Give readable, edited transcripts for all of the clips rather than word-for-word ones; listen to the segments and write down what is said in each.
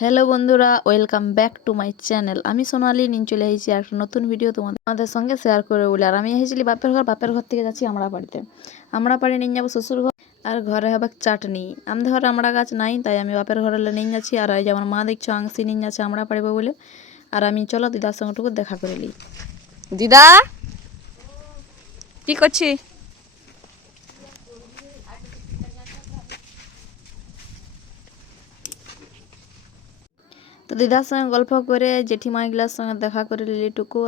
Hello বন্ধুরা, welcome back to my channel. আমি সোনালি নিয়ে চলে এসেছি একটা নতুন ভিডিও তোমাদের সঙ্গে শেয়ার করে বলে। আর আমি এসেছিলি বাপের ঘর থেকে যাচ্ছি আমরা বাড়ি নিয়ে যাবো শ্বশুর ঘর। আর ঘরে হবে চাটনি। আমাদের ঘরে আমরা গাছ নাই, তাই আমি বাপের ঘরে নিয়ে যাচ্ছি। আর এই যে আমার মা দেখছো আংসি নিয়ে যাচ্ছে আমরা পারিবো বলে। আর আমি চলো দিদার সঙ্গে টুকু দেখা করে নিই। দিদা কি করছি? তো দিদার সঙ্গে গল্প করে জেঠিমাগুলার সঙ্গে দেখা করে নিলি টুকু।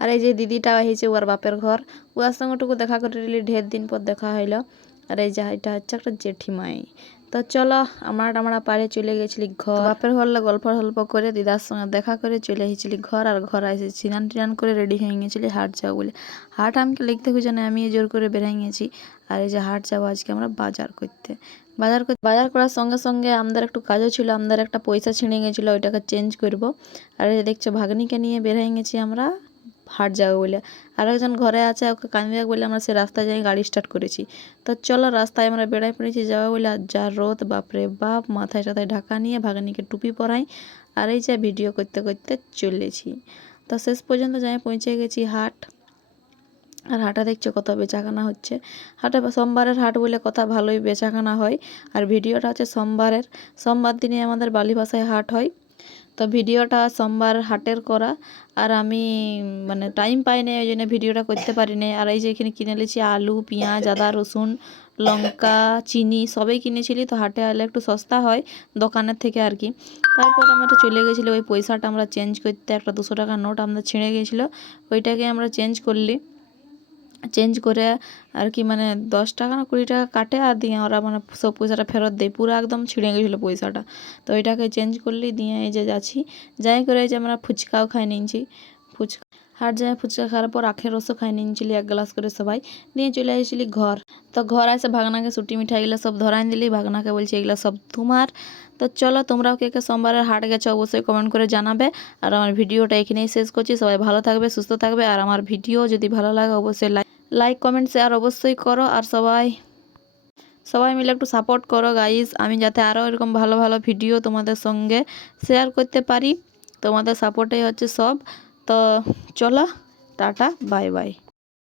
আর এই যে দিদিটা হয়েছে ওর বাপের ঘর, ওর সঙ্গে টুকু দেখা করে নিলি, ঢের দিন পর দেখা হইলো। আর এই যে এটা হচ্ছে একটা জেঠিমাই। তো চলো আমরা পাড়ে চলে গেছিলি ঘর। বাপের ঘরলে গল্প করে দিদার সঙ্গে দেখা করে চলে এসেছিলি ঘর। আর ঘর এসে স্নান টিনান করে রেডি হয়ে গেছিলি হাট যাবো বলে। হাট আমাকে লিখতে খুঁজে না, আমি জোর করে বেরিয়ে গেছি। আর এই যে হাট যাবো আজকে আমরা বাজার করার সঙ্গে সঙ্গে আমাদের একটু কাজও ছিল, আমাদের একটা পয়সা ছিঁড়ে গেছিলো, ওইটাকে চেঞ্জ করব। আর এই যে দেখছো ভাগ্নিকে নিয়ে বেরিয়ে গেছি আমরা হাট যাবো বলে। আর একজন ঘরে আছে, ওকে কাঁদবে বলে আমরা সে রাস্তায় যাই গাড়ি স্টার্ট করেছি। তো চলো রাস্তায় আমরা বেড়াই পড়েছি যাবো বলে। আর যা রোদ, বাপরে বাপ, মাথায় টাথায় ঢাকা নিয়ে ভাগ্নিকে টুপি পরাই। আর এই যে ভিডিও করতে করতে চলেছি। তো শেষ পর্যন্ত যাই পৌঁছে গেছি হাট। আর হাটে দেখছো কত বেচাকেনা হচ্ছে। হাটে সোমবারের হাট বলে কথা, ভালোই বেচাকেনা হয়। আর ভিডিওটা হচ্ছে সোমবার দিনে আমাদের বালি ভাষায় হাট হয়। তো ভিডিওটা সোমবার হাটের করা। আর আমি মানে টাইম পাই না, ওই জন্য ভিডিওটা করতে পারি না। আর এই যে এখানে কিনে নিয়েছি আলু, পেঁয়াজ, আদা, রসুন, লঙ্কা, চিনি সবই কিনেছিলি। তো হাটে আলে একটু সস্তা হয় দোকানের থেকে আর কি। তারপর আমরা চলে গেছিলো ওই পয়সাটা আমরা চেঞ্জ করতে। একটা 200 টাকার নোট আমাদের ছিঁড়ে গিয়েছিলো, ওইটাকে আমরা চেঞ্জ করে আর কি, মানে 10 টাকা না 20 টাকা কাটে আর দিয়ে ওরা মানে সব পয়সাটা ফেরত দেয়। পুরো একদম ছিঁড়ে গেছিলো পয়সাটা। তো ওইটাকে চেঞ্জ করলি দিয়ে এই যে যাচ্ছি। যাই করে যে আমরা ফুচকাও খাই নিয়েছি। হাট যায় ফুচকা খাওয়ার পর আখের রসও খাই নিয়েছিলি 1 গ্লাস করে সবাই। নিয়ে চলে এসেছিলি ঘর। তো ঘর এসে ভাগনাকে ছুটি মিঠাইগুলো সব ধরাই দিলি। ভাগনাকে বলছি এগুলো সব তোমার। তো চলো তোমরাও কে কে সোমবারের হাট গেছো অবশ্যই কমেন্ট করে জানাবে। আর আমার ভিডিওটা এখানেই শেষ করছি। সবাই ভালো থাকবে, সুস্থ থাকবে। আর আমার ভিডিও যদি ভালো লাগে অবশ্যই লাইক কমেন্ট শেয়ার অবশ্যই করো। আর সবাই মিলে একটু সাপোর্ট করো গাইস, আমি যাতে আরও এরকম ভালো ভালো ভিডিও তোমাদের সঙ্গে শেয়ার করতে পারি। তোমাদের সাপোর্টেই হচ্ছে সব। তো চলো, টাটা, বাই বাই।